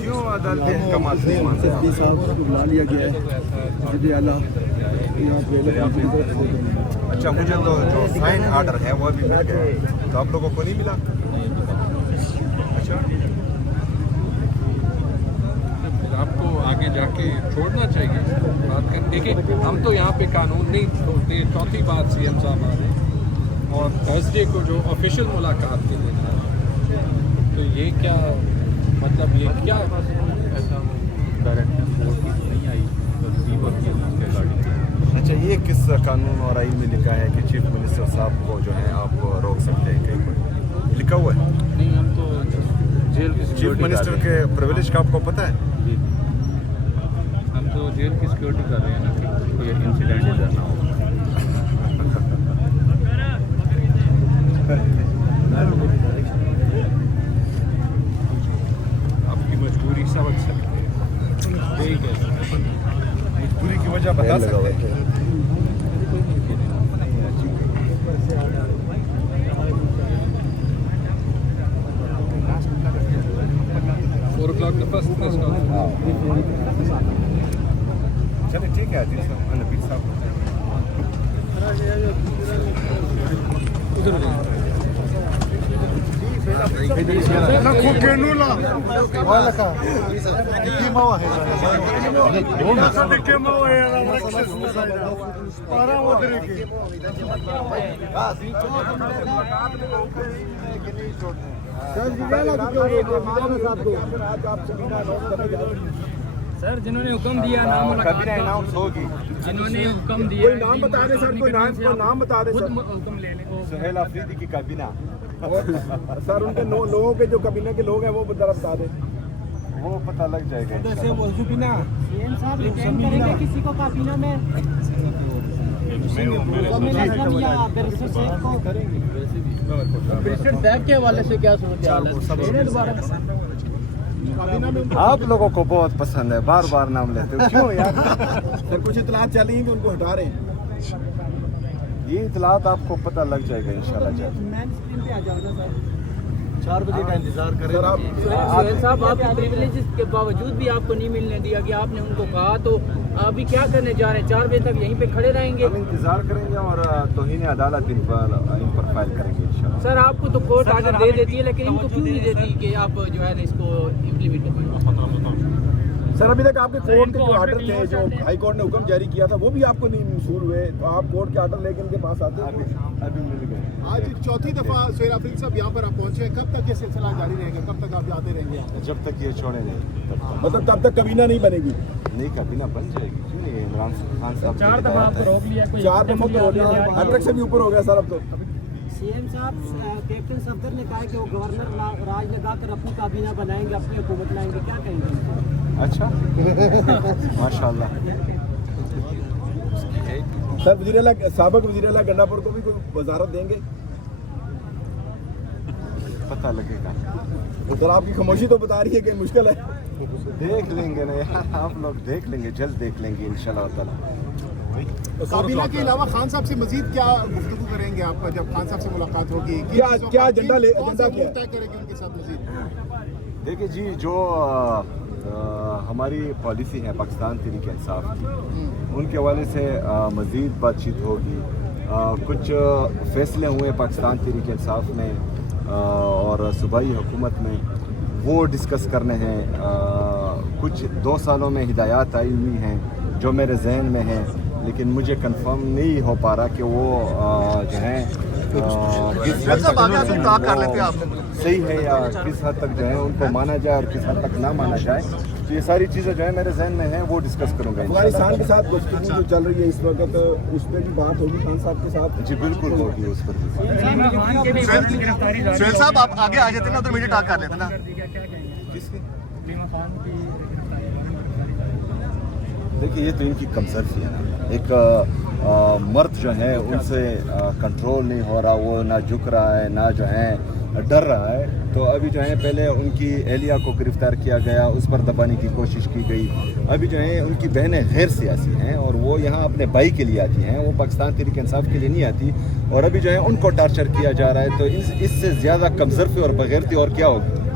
کیوں عدالتی احکامات نہیں مانتے؟ صاحب کو بلا لیا گیا ہے جی اعلیٰ یہاں پہ. اچھا مجھے تو جو سائن آرڈر ہے وہ بھی مل گیا ہے، تو آپ لوگوں کو نہیں ملا؟ اچھا آپ کو آگے جا کے چھوڑنا چاہیے بات کر. دیکھیں ہم تو یہاں پہ قانون نہیں چھوڑتے. چوتھی بار سی ایم صاحب آ رہے ہیں اور تھرسڈے کو جو آفیشیل ملاقات کے لیے جا رہے ہیں، تو یہ کیا مطلب یہ کیا اچھا یہ کس قانون اور آئین میں لکھا ہے کہ چیف منسٹر صاحب کو جو ہے آپ روک سکتے ہیں کہیں پر؟ لکھا ہوا ہے نہیں. ہم تو جیل کی چیف منسٹر کے پریولیج کا آپ کو پتہ ہے؟ ہم تو جیل کی سیکورٹی کر رہے ہیں نا کہ کوئی انسیڈنٹ ادھر نہ ہو. آپ کی مجبوری سمجھ سکتے ہیں. مجبوری کی وجہ بتا سکتے ہیں؟ 4 o'clock the first press conference. چلے ٹھیک ہے عزیز صاحب نبیل صاحب. سر جنہوں نے حکم دیا نام اناؤنس ہوگی. جنہوں نے حکم دیا کوئی نام بتا دیں سر, کوئی نام بتا دیں سر. حکم لے لیں. سہیل آفریدی کی کابینہ. سر ان کے لوگوں کے جو کابینہ کے لوگ ہیں وہ ذرا بتا دیں. وہ پتہ لگ جائے گا. سی ایم صاحب ریٹین کریں گے کسی کو کابینہ میں کے حوالے سے کیا صورتحال ہے؟ آپ لوگوں کو بہت پسند ہے, بار بار نام لیتے ہو کیوں یار؟ سر کچھ اطلاعات چل رہی ہیں کہ ان کو ہٹا رہے ہیں. یہ اطلاعات آپ کو پتہ لگ جائے گا انشاءاللہ. جب مین اسکرین پہ آ جاؤ گا سر. 4 بجے کا انتظار کریں. سہیل صاحب آپ کے پریولیجز کے باوجود بھی آپ کو نہیں ملنے دیا کہ آپ نے ان کو کہا, تو ابھی کیا کرنے جا رہے ہیں؟ 4 بجے تک یہیں پہ کھڑے رہیں گے؟ ہم انتظار کریں گے اور توہین عدالت ان پر فائل کریں گے انشاءاللہ. سر آپ کو تو کورٹ آرڈر دے دیتی ہے لیکن ان کو کیوں نہیں دیتی کہ آپ جو ہے اس کو امپلیمنٹ کریں؟ سر ابھی تک آپ کے کورٹ کے جو آرڈر تھے, جو ہائی کورٹ نے حکم جاری کیا تھا, وہ بھی آپ کو نہیں منظور ہوئے, تو آپ کورٹ کے آرڈر لے کے ان کے پاس آتے ہیں. ابھی مل گئے. آج چوتھی دفعہ سہیل آفریدی صاحب یہاں پر آپ پہنچے ہیں, کب تک یہ سلسلہ جاری رہے گا؟ کب تک آپ جاتے رہیں گے؟ جب تک یہ چھوڑیں نہیں مطلب تب تک کابینہ نہیں بنے گی. نہیں کابینہ بن جائے گی. کیوں نہیں؟ عمران خان صاحب 4 دفعہ آپ کو روک لیا, 4 دفعہ تو ہو گیا, ہیٹرک سے بھی اوپر ہو گیا سر اب تو. سی ایم صاحب کیپٹن صفدر نے کہا کہ وہ گورنر راج لگا کر اپنی کابینہ بنائیں گے, اپنی حکومت لائیں گے, کیا کہیں گے؟ اچھا ماشاء اللہ. سر سابق وزیر اعلیٰ گنڈاپور کو بھی کوئی وزارت دیں گے؟ پتہ لگے گا. سر آپ کی خاموشی تو بتا رہی ہے کہ مشکل ہے. دیکھ لیں گے نا یار, آپ لوگ دیکھ لیں گے, جلد دیکھ لیں گے انشاءاللہ تعالیٰ. کابینہ کے علاوہ خان صاحب سے مزید کیا گفتگو کریں گے آپ جب خان صاحب سے ملاقات ہوگی؟ کیا ایجنڈا طے کیا کریں گے ان کے ساتھ مزید؟ دیکھیے جی, جو ہماری پالیسی ہے پاکستان تحریک انصاف کی, ان کے حوالے سے مزید بات چیت ہوگی. کچھ فیصلے ہوئے پاکستان تحریک انصاف میں اور صوبائی حکومت میں, وہ ڈسکس کرنے ہیں. کچھ 2 سالوں میں ہدایات آئی ہوئی ہیں جو میرے ذہن میں ہیں, لیکن مجھے کنفرم نہیں ہو پا رہا کہ وہ جو ہیں صحیح ہے یا کس حد تک جو ہے ان کو مانا جائے اور کس حد تک نہ مانا جائے. تو یہ ساری چیزیں جو ہے میرے ذہن میں ہیں, وہ ڈسکس کروں گا. افغانستان کے ساتھ گفتگو جو چل رہی ہے اس وقت, اس پہ بھی بات ہوگی خان صاحب کے ساتھ؟ جی بالکل ہوگی اس پر بھی. سہیل صاحب آپ آگے آ جاتے نا تو میڈیا ٹاک کر لیتے نا. کس کی؟ دیکھیے یہ تو ان کی کمزوری ہے نا. ایک مرد جو ہے ان سے کنٹرول نہیں ہو رہا, وہ نہ جھک رہا ہے نہ جو ہے ڈر رہا ہے. تو ابھی جو ہے پہلے ان کی اہلیہ کو گرفتار کیا گیا, اس پر دبانے کی کوشش کی گئی. ابھی جو ہے ان کی بہنیں غیر سیاسی ہیں اور وہ یہاں اپنے بھائی کے لیے آتی ہیں, وہ پاکستان تحریک انصاف کے لیے نہیں آتی. اور ابھی جو ہے ان کو ٹارچر کیا جا رہا ہے. تو اس سے زیادہ کمزوری اور بغیرتی اور کیا ہوگی؟